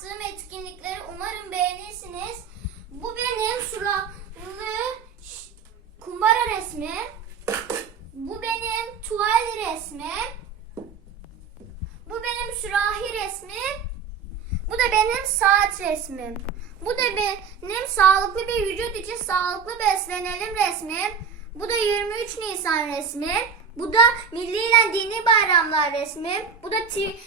yaptığım etkinlikleri umarım beğenirsiniz. Bu benim suratlı kumbara resmi. Bu benim tuval resmi. Bu benim sürahi resmim. Bu da benim saat resmim. Bu da benim sağlıklı bir vücut için sağlıklı beslenelim resmim. Bu da 23 Nisan resmi. Bu da milli ile dini bayramlar resmim. Bu da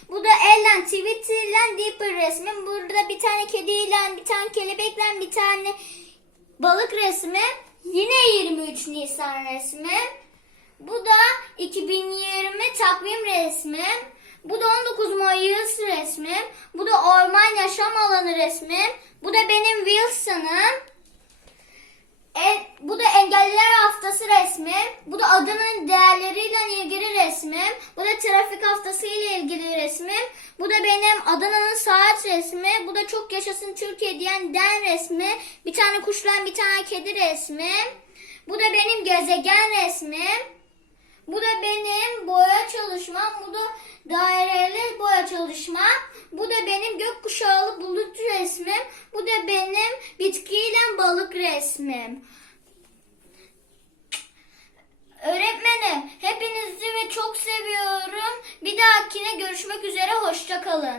bu da elle Twitter ile Dipper resmim. Burada bir tane kediyle, bir tane kelebekle, bir tane balık resmi. Yine 23 Nisan resmi. Bu da 2020 takvim resmim. Bu da 19 Mayıs resmim. Bu da orman yaşam alanı resmim. Bu da benim Wilson'ım. En, bu da engelliler haftası resmim. Bu da Adana'nın değerleriyle ilgili resmim. Bu da trafik haftası ile ilgili resmim. Bu da benim Adana'nın saat resmi. Bu da çok yaşasın Türkiye diyen den resmi. Bir tane kuşla bir tane kedi resmim. Bu da benim gezegen resmim. Bu da benim boya çalışmam. Bu da daireli boya çalışmam. Bu da benim gökkuşağlı bulut resmim. Bu da benim bitkiyle balık resmim. Dahakine görüşmek üzere. Hoşça kalın.